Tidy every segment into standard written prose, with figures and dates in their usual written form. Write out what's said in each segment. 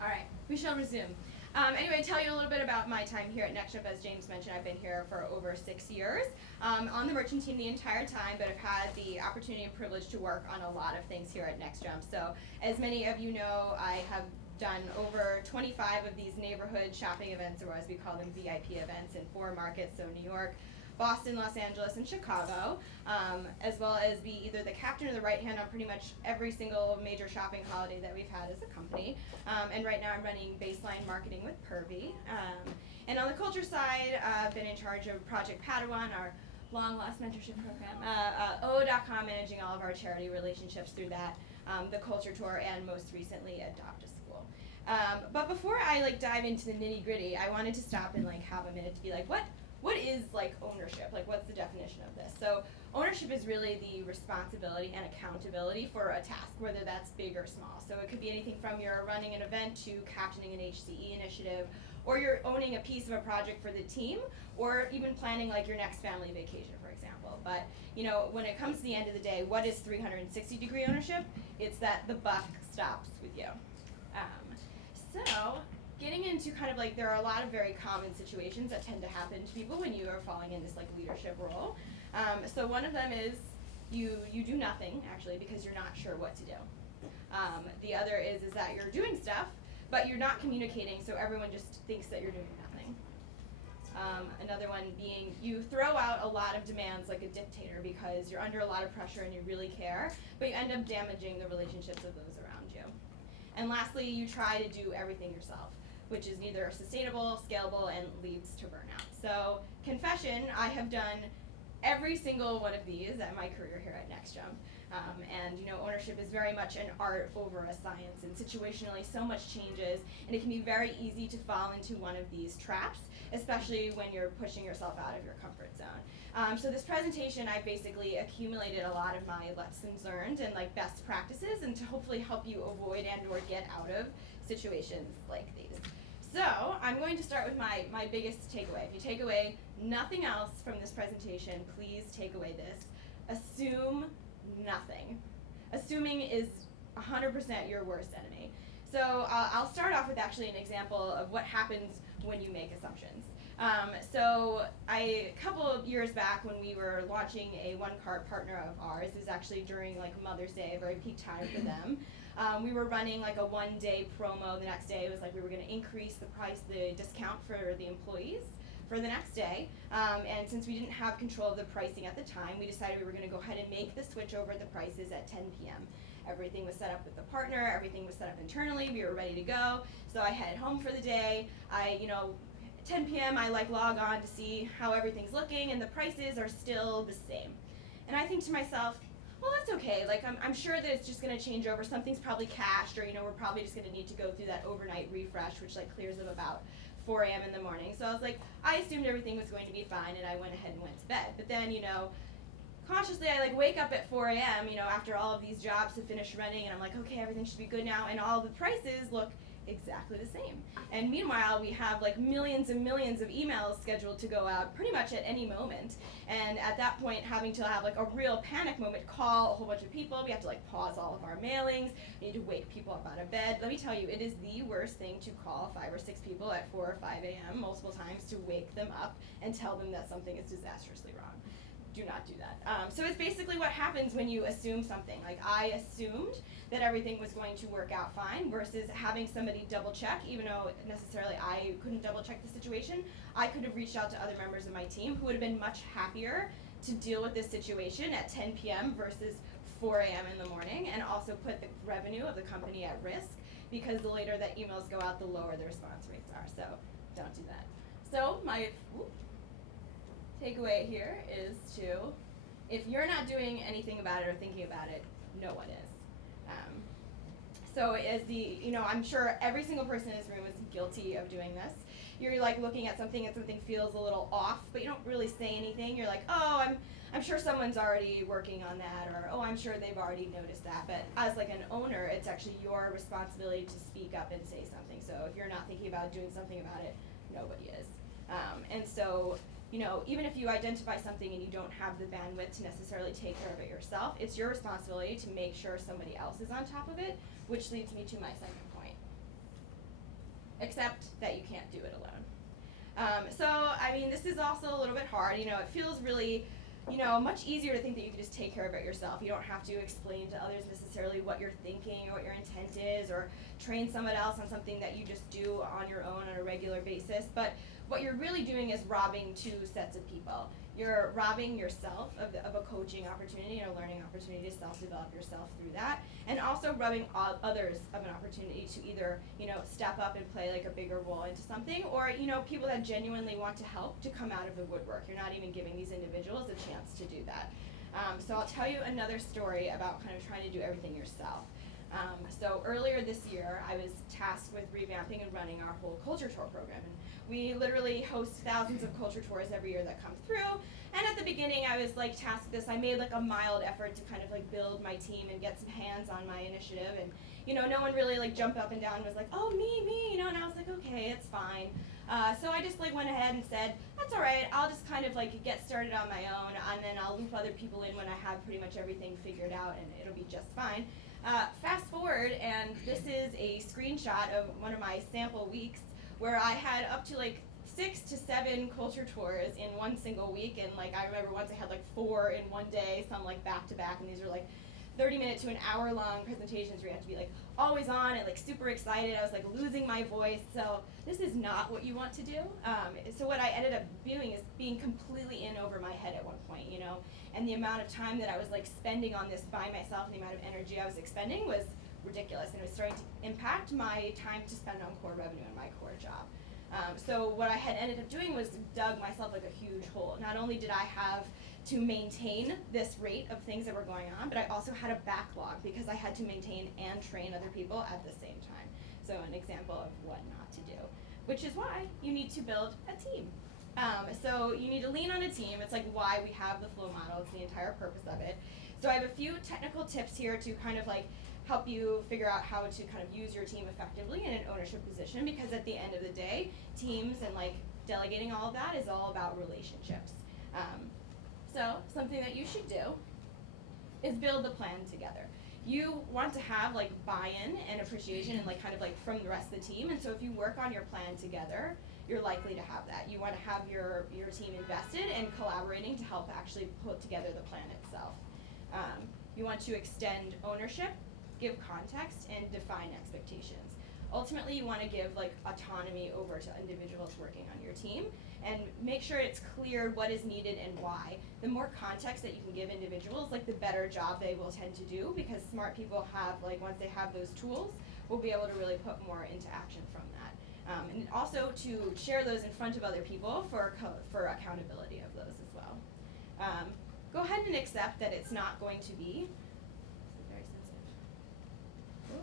All right, we shall resume. Anyway, tell you a little bit about my time here at NextJump. As James mentioned, I've been here for over 6 years on the merchant team the entire time, but I've had the opportunity and privilege to work on a lot of things here at NextJump. So as many of you know, I have done over 25 of these neighborhood shopping events, or as we call them, VIP events, in 4 markets, so New York, Boston, Los Angeles, and Chicago, as well as be either the captain or the right hand on pretty much every single major shopping holiday that we've had as a company. And right now I'm running baseline marketing with Purvey. And on the culture side, I've been in charge of Project Padawan, our long lost mentorship program, O.com, managing all of our charity relationships through that, the culture tour, and most recently Adopt a School. But before I dive into the nitty gritty, I wanted to stop and have a minute to be like, what is ownership? What's the definition of this? So ownership is really the responsibility and accountability for a task, whether that's big or small. So it could be anything from you're running an event to captaining an HCE initiative, or you're owning a piece of a project for the team, or even planning your next family vacation, for example. But when it comes to the end of the day, what is 360-degree ownership? It's that the buck stops with you. So getting into there are a lot of very common situations that tend to happen to people when you are falling in this leadership role. So one of them is you do nothing actually because you're not sure what to do. The other is that you're doing stuff, but you're not communicating, so everyone just thinks that you're doing nothing. Another one being you throw out a lot of demands like a dictator because you're under a lot of pressure and you really care, but you end up damaging the relationships of those around you. And lastly, you try to do everything yourself, which is neither sustainable, scalable, and leads to burnout. So, confession, I have done every single one of these at my career here at NextJump. And ownership is very much an art over a science, and situationally so much changes, and it can be very easy to fall into one of these traps, especially when you're pushing yourself out of your comfort zone. So this presentation, I basically accumulated a lot of my lessons learned and best practices, and to hopefully help you avoid and or get out of situations like these. So I'm going to start with my biggest takeaway. If you take away nothing else from this presentation, please take away this. Assume nothing. Assuming is 100% your worst enemy. So I'll start off with actually an example of what happens when you make assumptions. So a couple of years back when we were launching a one-cart partner of ours, it was actually during Mother's Day, a very peak time for them. We were running a one-day promo. The next day it was we were going to increase the price, the discount for the employees for the next day. And since we didn't have control of the pricing at the time, we decided we were going to go ahead and make the switch over the prices at 10 p.m. Everything was set up with the partner, everything was set up internally, we were ready to go. So I head home for the day. 10 p.m. I log on to see how everything's looking, and the prices are still the same. And I think to myself, well, that's okay. I'm sure that it's just going to change over. Something's probably cached, or we're probably just going to need to go through that overnight refresh, which clears up about 4 a.m. in the morning. So I was I assumed everything was going to be fine, and I went ahead and went to bed. But then, consciously I wake up at 4 a.m. After all of these jobs have finished running, and I'm okay, everything should be good now, and all the prices look exactly the same. And meanwhile, we have millions and millions of emails scheduled to go out pretty much at any moment. And at that point, having to have a real panic moment, call a whole bunch of people. We have to pause all of our mailings. We need to wake people up out of bed. Let me tell you, it is the worst thing to call 5 or 6 people at 4 or 5 a.m. multiple times to wake them up and tell them that something is disastrously wrong. Do not do that. So it's basically what happens when you assume something. I assumed that everything was going to work out fine versus having somebody double check, even though necessarily I couldn't double check the situation. I could have reached out to other members of my team who would have been much happier to deal with this situation at 10 p.m. versus 4 a.m. in the morning, and also put the revenue of the company at risk, because the later that emails go out, the lower the response rates are. So don't do that. So my takeaway here is if you're not doing anything about it or thinking about it, no one is. So as I'm sure every single person in this room is guilty of doing this. You're looking at something and something feels a little off, but you don't really say anything. You're oh, I'm sure someone's already working on that, or oh, I'm sure they've already noticed that. But as an owner, it's actually your responsibility to speak up and say something. So if you're not thinking about doing something about it, nobody is. And so even if you identify something and you don't have the bandwidth to necessarily take care of it yourself, it's your responsibility to make sure somebody else is on top of it, which leads me to my second point. Accept that you can't do it alone. So, I mean, this is also a little bit hard. It feels really, much easier to think that you can just take care of it yourself. You don't have to explain to others necessarily what you're thinking or what your intent is, or train someone else on something that you just do on your own on a regular basis. But what you're really doing is robbing two sets of people. You're robbing yourself of a coaching opportunity and a learning opportunity to self-develop yourself through that, and also robbing others of an opportunity to either, step up and play like a bigger role into something, or, people that genuinely want to help to come out of the woodwork. You're not even giving these individuals a chance to do that. So I'll tell you another story about kind of trying to do everything yourself. So earlier this year, I was tasked with revamping and running our whole culture tour program. And we literally host thousands of culture tours every year that come through. And at the beginning, I was like tasked with this. I made like a mild effort to kind of like build my team and get some hands on my initiative. And no one really like jumped up and down and was like, oh, me, and I was like, okay, it's fine. So I just like went ahead and said, that's all right, I'll just kind of like get started on my own, and then I'll loop other people in when I have pretty much everything figured out, and it'll be just fine. Fast forward, and this is a screenshot of one of my sample weeks where I had up to like 6 to 7 culture tours in one single week, and like I remember once I had like 4 in one day, some like back to back, and these were like 30-minute to an hour-long presentations where you have to be like always on and like super excited. I was like losing my voice. So this is not what you want to do. So what I ended up doing is being completely in over my head at one point, and the amount of time that I was like spending on this by myself and the amount of energy I was expending was ridiculous, and it was starting to impact my time to spend on core revenue and my core job. So what I had ended up doing was dug myself like a huge hole. Not only did I have to maintain this rate of things that were going on, but I also had a backlog because I had to maintain and train other people at the same time. So an example of what not to do, which is why you need to build a team. So you need to lean on a team. It's like why we have the flow model. It's the entire purpose of it. So I have a few technical tips here to kind of like help you figure out how to kind of use your team effectively in an ownership position, because at the end of the day, teams and like delegating all of that is all about relationships. So something that you should do is build the plan together. You want to have like buy-in and appreciation and like kind of like from the rest of the team, and so if you work on your plan together, you're likely to have that. You want to have your team invested and collaborating to help actually put together the plan itself. You want to extend ownership, give context, and define expectations. Ultimately, you want to give like autonomy over to individuals working on your team, and make sure it's clear what is needed and why. The more context that you can give individuals, like the better job they will tend to do, because smart people have, like once they have those tools, will be able to really put more into action from that. And also to share those in front of other people for accountability of those as well. Go ahead and accept that it's not going to be very sensitive.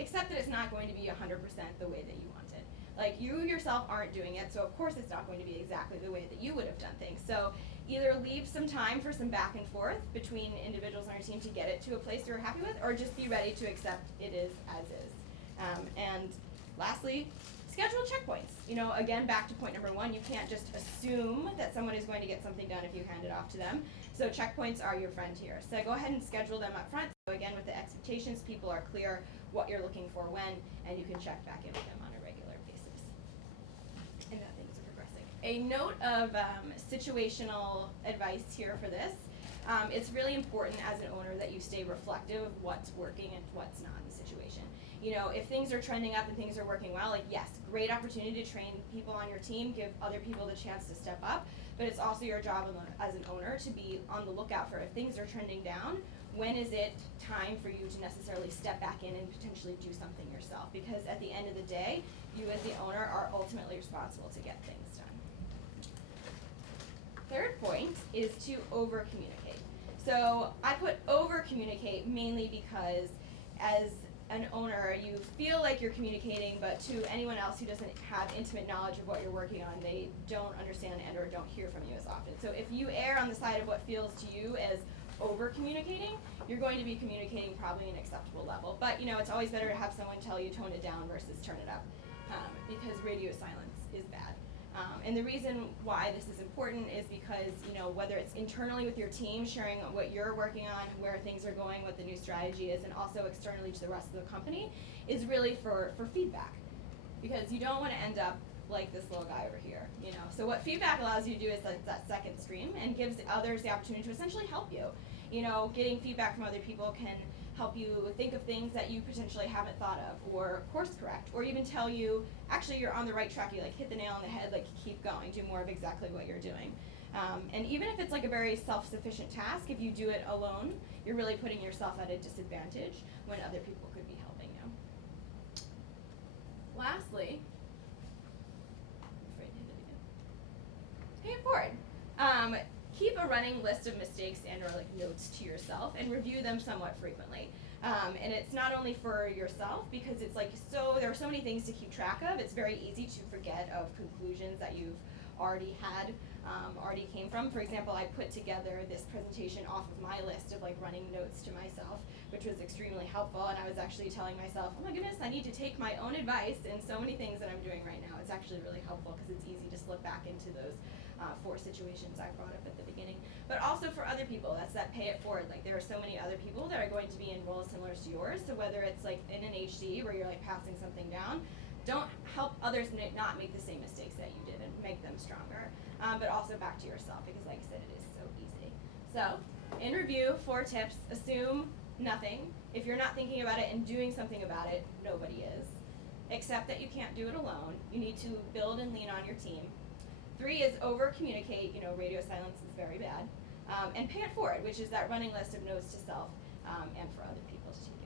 Accept that it's not going to be 100% the way that you want it. Like you yourself aren't doing it, so of course it's not going to be exactly the way that you would have done things. So either leave some time for some back and forth between individuals on your team to get it to a place you're happy with, or just be ready to accept it is as is. And lastly, schedule checkpoints. Again, back to point number 1, you can't just assume that someone is going to get something done if you hand it off to them. So checkpoints are your friend here. So go ahead and schedule them up front. So again, with the expectations, people are clear what you're looking for when, and you can check back in with them on a regular basis. And that things are progressing. A note of situational advice here for this. It's really important as an owner that you stay reflective of what's working and what's not in the situation. If things are trending up and things are working well, like yes, great opportunity to train people on your team, give other people the chance to step up, but it's also your job as an owner to be on the lookout for if things are trending down, when is it time for you to necessarily step back in and potentially do something yourself? Because at the end of the day, you as the owner are ultimately responsible to get things done. Third point is to over-communicate. So I put over-communicate mainly because as an owner, you feel like you're communicating, but to anyone else who doesn't have intimate knowledge of what you're working on, they don't understand and or don't hear from you as often. So if you err on the side of what feels to you as over-communicating, you're going to be communicating probably an acceptable level. But it's always better to have someone tell you tone it down versus turn it up, because radio silence is bad. And the reason why this is important is because, whether it's internally with your team, sharing what you're working on, where things are going, what the new strategy is, and also externally to the rest of the company, is really for feedback. Because you don't want to end up like this little guy over here, So what feedback allows you to do is that second stream, and gives others the opportunity to essentially help you. Getting feedback from other people can help you think of things that you potentially haven't thought of, or course correct, or even tell you, actually you're on the right track, you hit the nail on the head, keep going, do more of exactly what you're doing. And even if it's a very self-sufficient task, if you do it alone, you're really putting yourself at a disadvantage when other people could be helping you. Lastly, pay it forward. Keep a running list of mistakes and or notes to yourself, and review them somewhat frequently. And it's not only for yourself, because it's there are so many things to keep track of. It's very easy to forget of conclusions that you've already had, already came from. For example, I put together this presentation off of my list of running notes to myself, which was extremely helpful. And I was actually telling myself, oh my goodness, I need to take my own advice in so many things that I'm doing right now. It's actually really helpful because it's easy to slip back into those 4 situations I brought up at the beginning. But also for other people, that's that pay it forward. There are so many other people that are going to be in roles similar to yours. So whether it's in an HD where you're passing something down, don't help others not make the same mistakes that you did, and make them stronger. But also back to yourself, because like I said, it is so easy. So in review, 4 tips: assume nothing. If you're not thinking about it and doing something about it, nobody is. Accept that you can't do it alone. You need to build and lean on your team. 3 is over-communicate. Radio silence is very bad. And pay it forward, which is that running list of notes to self and for other people to take